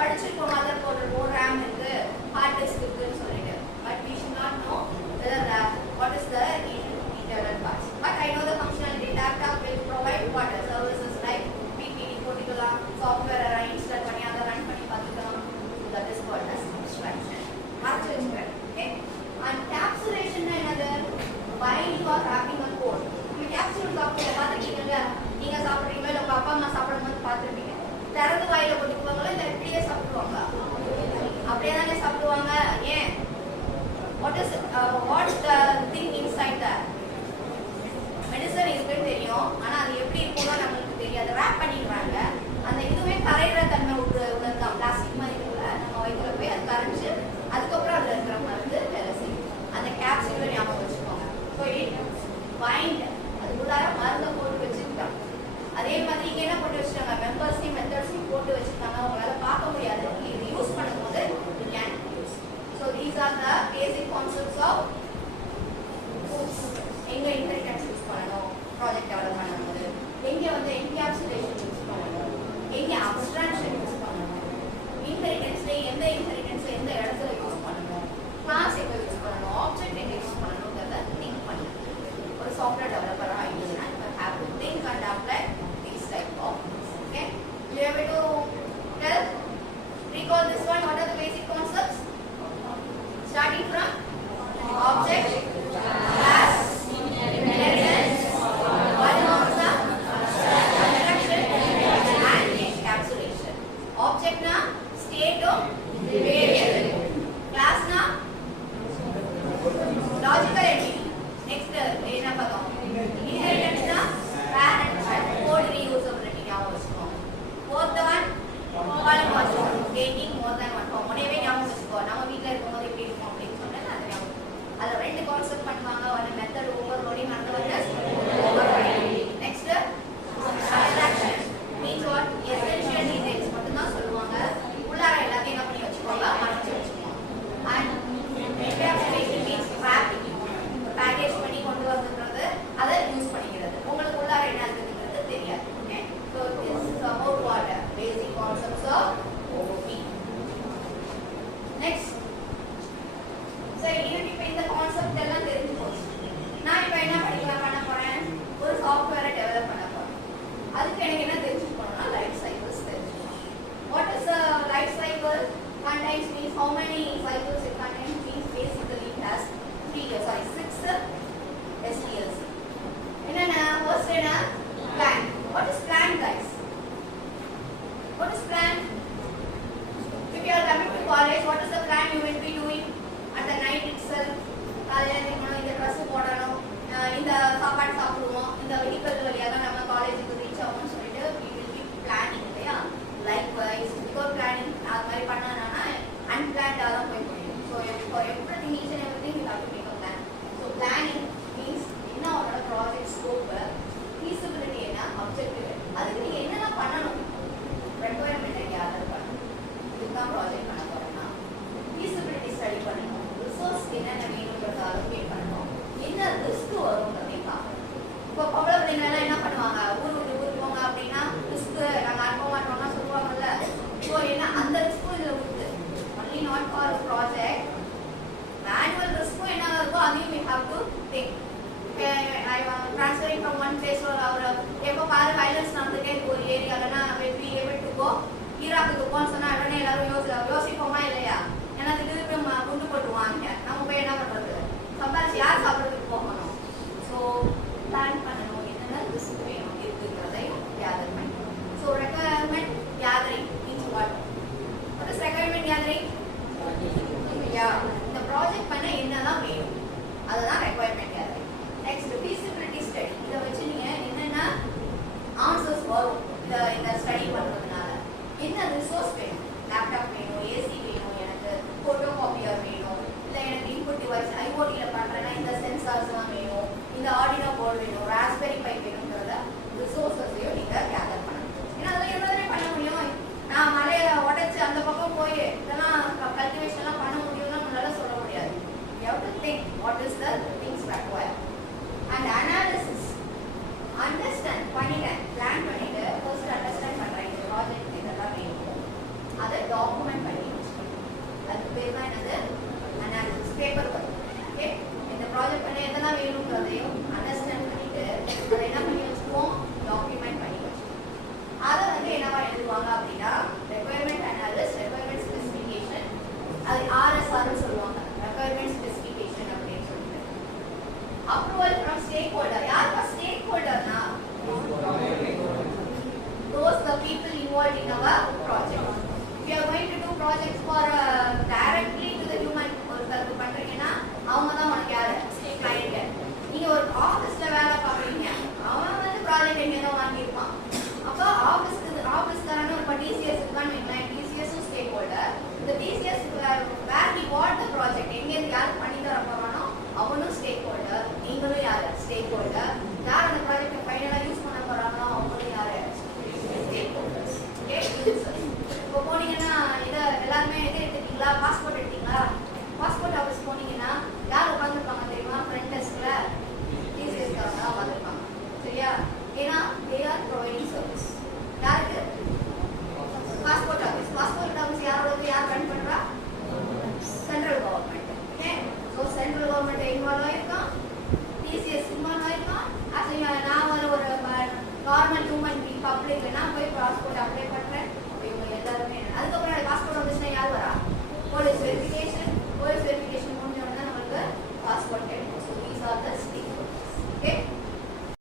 படிச்சிருக்கோம் mother board RAM இருக்கு hard disk இருக்குன்னு சொல்லிட்டு but we should not know whether what is the internal parts but I know the functionality laptop will provide what services like PPT particular software install பண்ணி அதை run பண்ணி பார்த்துக்கலாம் that is called as abstraction மறந்து வச்சுக்கிறேன் okay and encapsulation என்னது while you are wrapping a code நீங்க capsule சாப்பிட்டு பார்த்துருக்கீங்க நீங்க சாப்பிடுறீங்க இல்ல உங்க அப்பா அம்மா சாப்பிடும்போது பார்த்துருப்பீங்க திறந்து வாயில போட்டுக்குவாங்களா இல்ல எப்படியே சாப்பிடுவாங்க அப்படியே தானே சாப்பிடுவாங்க ஏன் what the thing inside that medicine இருக்குன்னு தெரியும் ஆனா அது எப்படி இருக்கும்னு நமக்கு தெரியாது ரேப் பண்ணிடுறாங்க அந்த இதுவே கரையிற தன்மை உள்ளதுதான் பிளாஸ்டிக் மாதிரி இருக்குல்ல நம்ம வயிற்றுல போய் அது கரைச்சு அதுக்கப்புறம் அதுல இருக்கிற மருந்து வேலை செய்யும் அந்த கேப்சூலை ஞாபகம் வச்சுக்கோங்க ஸோ இட் பைண்ட் அதுக்குள்ளார மருந்தை போட்டு வச்சுக்கிட்டோம் அதே மாதிரி இங்கே என்ன போட்டு வச்சுட்டாங்க மெம்பர்ஸையும் மெத்தட்ஸையும் போட்டு வச்சுருக்காங்க உங்களால பார்க்க முடியாது இது யூஸ் பண்ணும்போது you can use so these are the basic concepts of எங்க இன்ஹெரிட்டன்ஸ் யூஸ் பண்ணணும் ப்ராஜெக்ட் டெவலப் பண்ணும்போது எங்க வந்து என்கேப்சுலேஷன் யூஸ் பண்ணணும் எங்க அப்ஸ்ட்ராக்ஷன் யூஸ் பண்ணணும் இன்ஹெரிட்டன்ஸ்ல எந்த இன்ஹெரிட்டன்ஸ்ல எந்த இடத்துல யூஸ் பண்ணணும் கிளாஸ் எங்க யூஸ் பண்ணணும் ஆப்ஜெக்ட் எங்க யூஸ் பண்ணணும்ன்றத திங்க் பண்ணணும் ஒரு சாஃப்ட்வேர் டெவலப்பரா ஆயிடுச்சுன்னா you have to think and apply these type of things okay you have to tell recall this one what are the basic concepts starting from object class inheritance polymorphism abstraction and encapsulation object na state of variable class na logical entity next என்ன பார்த்தோம் inheritance na parent child code reusability ஞாபகம் வச்சுக்கோங்க fourth one polymorphism taking more than one form உடனே ஞாபகம் வச்சுக்கோ நம்ம வீட்ல இருக்கும்போது எப்படி இருக்கும் அப்படின்னு சொன்னேன் அது ஞாபகம் அதுல ரெண்டு கான்செப்ட் பண்ணுவாங்க ஒரு method overloading and one is overriding next abstraction means what essential details மட்டும் தான் சொல்லுவாங்க உள்ளார எல்லாத்தையும் என்ன பண்ணி வச்சுக்கோங்க மறைச்சு வச்சுக்கோங்க and encapsulation means wrapping package பண்ணி கொண்டு வந்துறது அதை யூஸ் பண்ணிக்கிறது உங்களுக்கு உள்ளார என்ன இருக்குங்கிறது தெரியாது okay so this is about what basic concepts of OOP next சரி இப்போ இந்த கான்செப்ட் எல்லாம் தெரிஞ்சு போச்சு நான் இப்போ என்ன பண்ண போறேன் ஒரு சாஃப்ட்வேரை டெவலப் பண்ண போறேன் அதுக்கு எனக்கு என்ன தெரிஞ்சுக்கணும்னா லைஃப் சைக்கிள்ஸ் தெரிஞ்சுக்கணும் what is life cycle contains means how many cycles it contains means basically it has 6 STLs என்னன்னா first என்ன plan what is plan guys what is plan if you are coming to college what is the plan you will be doing at the night itself காலையில எழுந்திரிக்கணும் இந்த dress போடணும் இந்த சாப்பாடு சாப்பிடுவோம் இந்த vehicle வழியா தான் நம்ம காலேஜுக்கு ரீச் ஆகும்னு சொல்லிட்டு we will be planning இல்லையா likewise without planning அது மாதிரி பண்ணானா unplanned தான் போய் முடியும் so for everything each and everything you have to make a plan so planning means என்ன அவரோட ப்ராஜெக்ட் ஸ்கோப் feasibility என்ன objective அதுக்கு நீங்க என்னெல்லாம் பண்ணணும் requirement கேதர் பண்ணணும் இதுதான் ப்ராஜெக்ட் பண்ண போறேன்னா feasibility ஸ்டடி பண்ணணும் ரிசோர்ஸ் என்னென்ன வேணும்ன்றத அலோகேட் பண்ணணும் என்ன ரிஸ்க் வரும்ன்றதையும் பார்க்கணும் இப்போ பொம்பளை பிள்ளைங்கலாம் என்ன பண்ணுவாங்க ஊருக்கு போங்க அப்படின்னா ரிஸ்க் நாங்கள் அனுப்ப மாட்டோம்னா சொல்லுவாங்கல்ல ஸோ என்ன அந்த ரிஸ்க்கும் இதில் கொடுத்து only not for project manual ரிஸ்க்கும் என்ன இருக்கோ அதையும் we have to think transferring from one place to another எப்போ பாரு வைலன்ஸ் நடந்துட்டே இருக்கு ஒரு ஏரியாலன்னா will be able to go ஈராக்குக்கு போன்னு சொன்னா உடனே எல்லாரும் யோசிப்போமா இல்லையா ஏன்னா திடீர்னு குண்டு போட்டுருவாங்க நம்ம போய் என்ன பண்றது சம்பாதிச்சு யார் சாப்பிட்றதுக்கு போகணும் ஸோ பிளான் பண்ணணும் என்னென்ன ரிஸ்க் வேணும் இருக்குங்கிறதையும் கேதர் பண்ணணும் so requirement gathering means what is requirement gathering இந்த ப்ராஜெக்ட் பண்ண என்னெல்லாம் வேணும் அதுதான் requirement gathering next feasibility study இதை வச்சு நீங்க என்னென்ன ஆன்சர்ஸ் வரும் இந்த ஸ்டடி பண்றதுனால என்ன ரிசோர்ஸ் வேணும் லேப்டாப் வேணும் ஏசி வேணும் எனக்கு போட்டோ காப்பியர் வேணும் இல்லை எனக்கு இன்புட் டிவைஸ் ஐஓடியில பண்றேன்னா இந்த சென்சார்ஸ்லாம் வேணும் இந்த ஆர்டினோ போர்டு வேணும் ராஸ்பெரி பை வேணுங்கிறத ரிசோர்ஸஸையும் நீங்க கேதர் பண்ணணும் ஏன்னா அதெல்லாம் எவ்வளோதானே பண்ண முடியும் நான் மலையை உடைச்சு அந்த பக்கம் போய் இதெல்லாம் கல்டிவேஷன்லாம் பண்ண முடியும்னா நம்மளால சொல்ல முடியாது you have to think what is the things required and analysis understand பண்ணிட்டேன் பிளான் பண்ணிட்டு ஃபர்ஸ்ட் அண்டர்ஸ்டாண்ட் பண்றேன் இந்த ப்ராஜெக்ட் இதெல்லாம் வேணும் அதை சொல்லுவாங்க அப்படின்னா